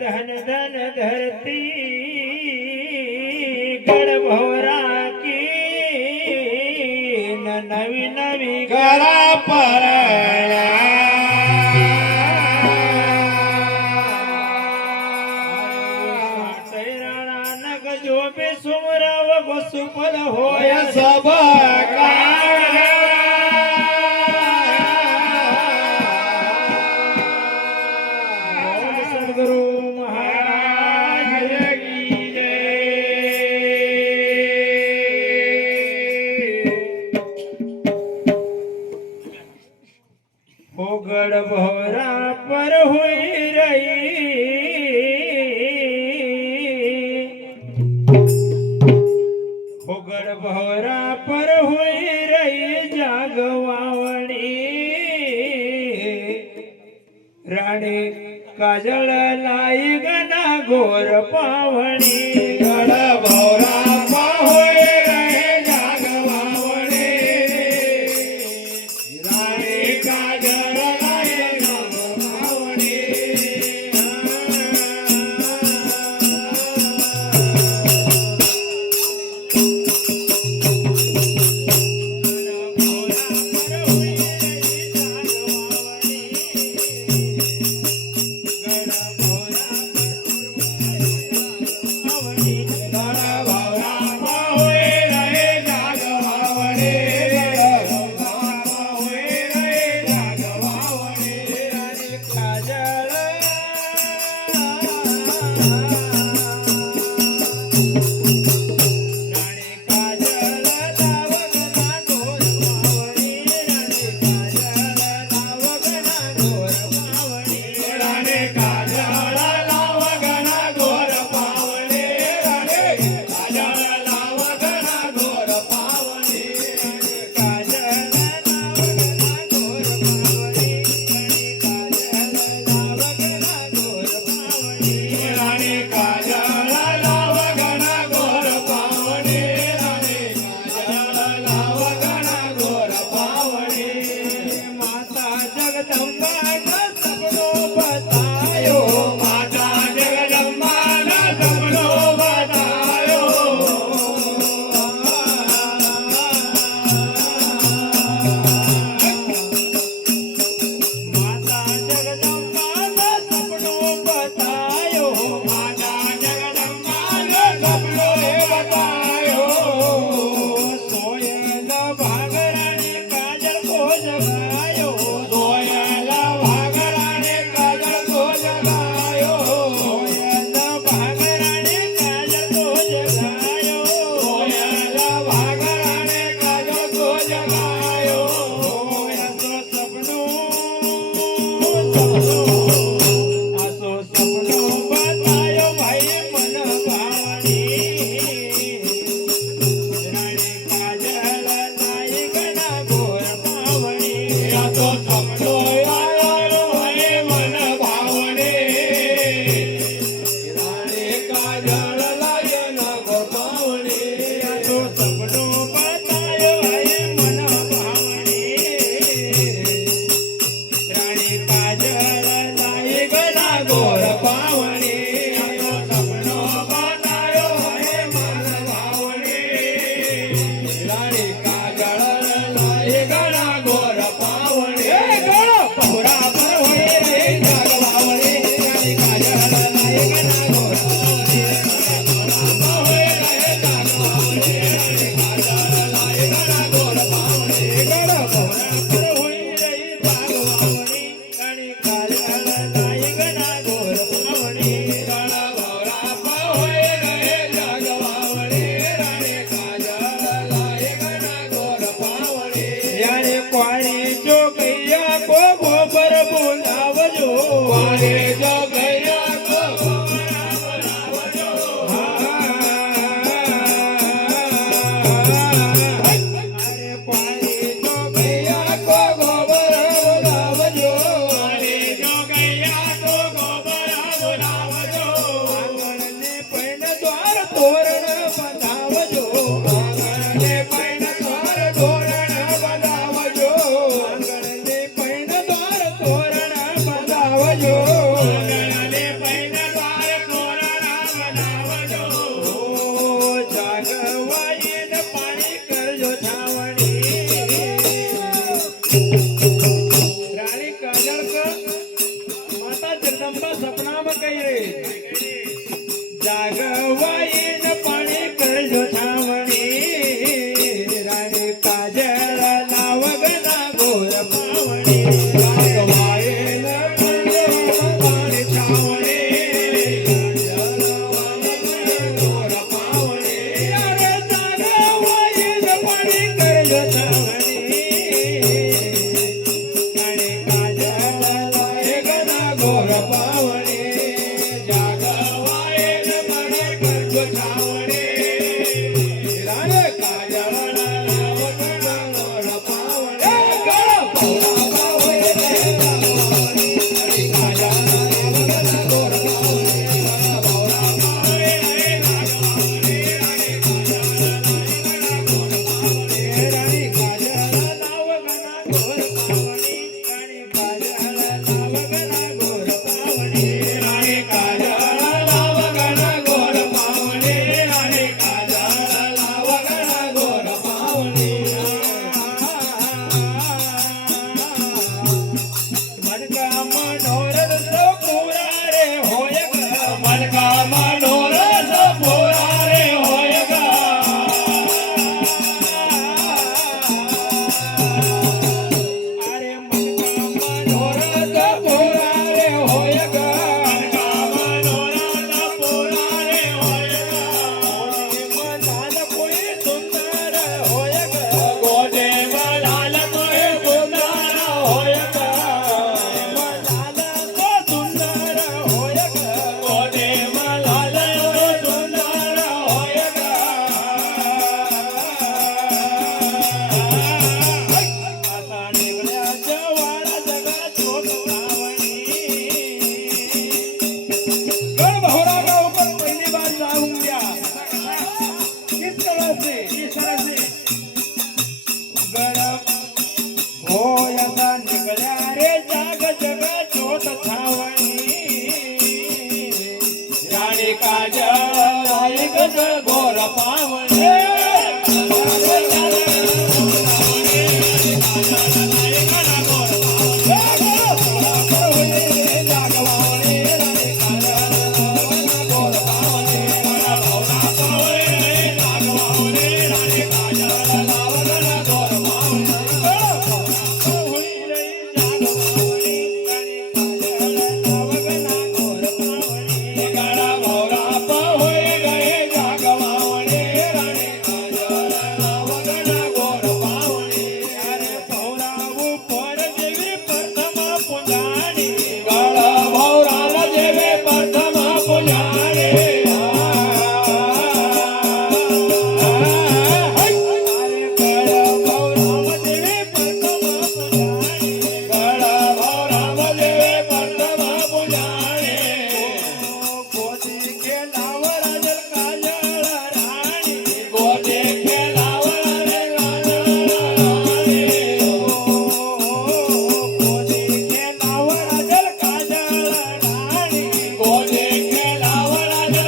धन धन धरती गड भोरा की नवी नवी गरा परया नग जो बे सुमराव सुफल होय सब सद्गुरु महाराज की जय। हो गड भोरा पर हुई रही, हो गड भोरा पर हुई रही जागवावणी राणी काजळ लाई गना घोर पावणी गड भोरा पाहोय रे जागवावणे राणे काजळ लाई जागवावणे राणी काजल का माता जगदंबा सपना में कही रे जागवाईन पाणी करजो छावणी राणी काजल नावगना गोर पावणी जागवाईन पाणी छावणी गोर पावणी अरे जागवाईन पाणी करजो छावणी राणी काजल नावगना गोर पावणी जागवाईन पाणी करजो छावणी राणे काजल नावगना गोर पावणी राणी काजल नावगना गोर पावणी राणी काजल नावगना गोर पावणी राणे काजल नावगना गोर पावणी राणे काजल नावगना गोर पावणी मनका मनोरथ तो पुरा रे होय ग मनका मनोरथ पुरा रे होय ग अरे मनका मनोरथ पुरा रे होय ग मनका मनोरथ पुरा रे होय ग मनाला कोई सुंदर होय ग गोदे मलाल कोय सुंदर होय ग मनाला तो सुंदर होय ग गोदे मलाल सुंदर होय ग आता निघल्या जवाळा जगात छोट रावणी गण भोरा गाव पर पहिली बार जाऊन द्या किस तरह से गण होयसा निघल्या रे जाग जगा छोट छावणी राणी काजल आई गज गोर पावणे गणा भोरा होय गए जागवावणे राणी काजल नावगना गोर पावणे गळ भोराला देवे प्रथम पुजाणे गळ भोराम देवे प्रथम पुजाणे गोदे खेळावर रे राणी गोदे खेळावर राणी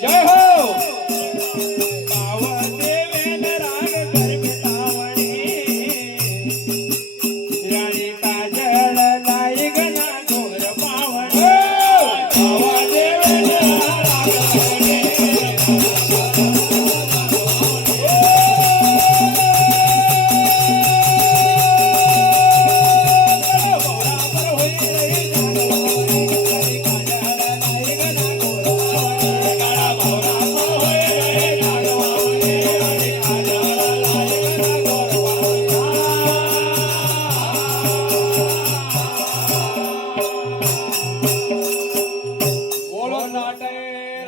जय हो राणी काजल लाई गना गोर पावणी गावा देवे रागवणे गणा भोरा होय गए जागवावणे राणी काजल नावगना गोर बोलो नाटे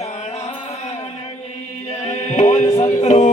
राणा बोल सतगुरु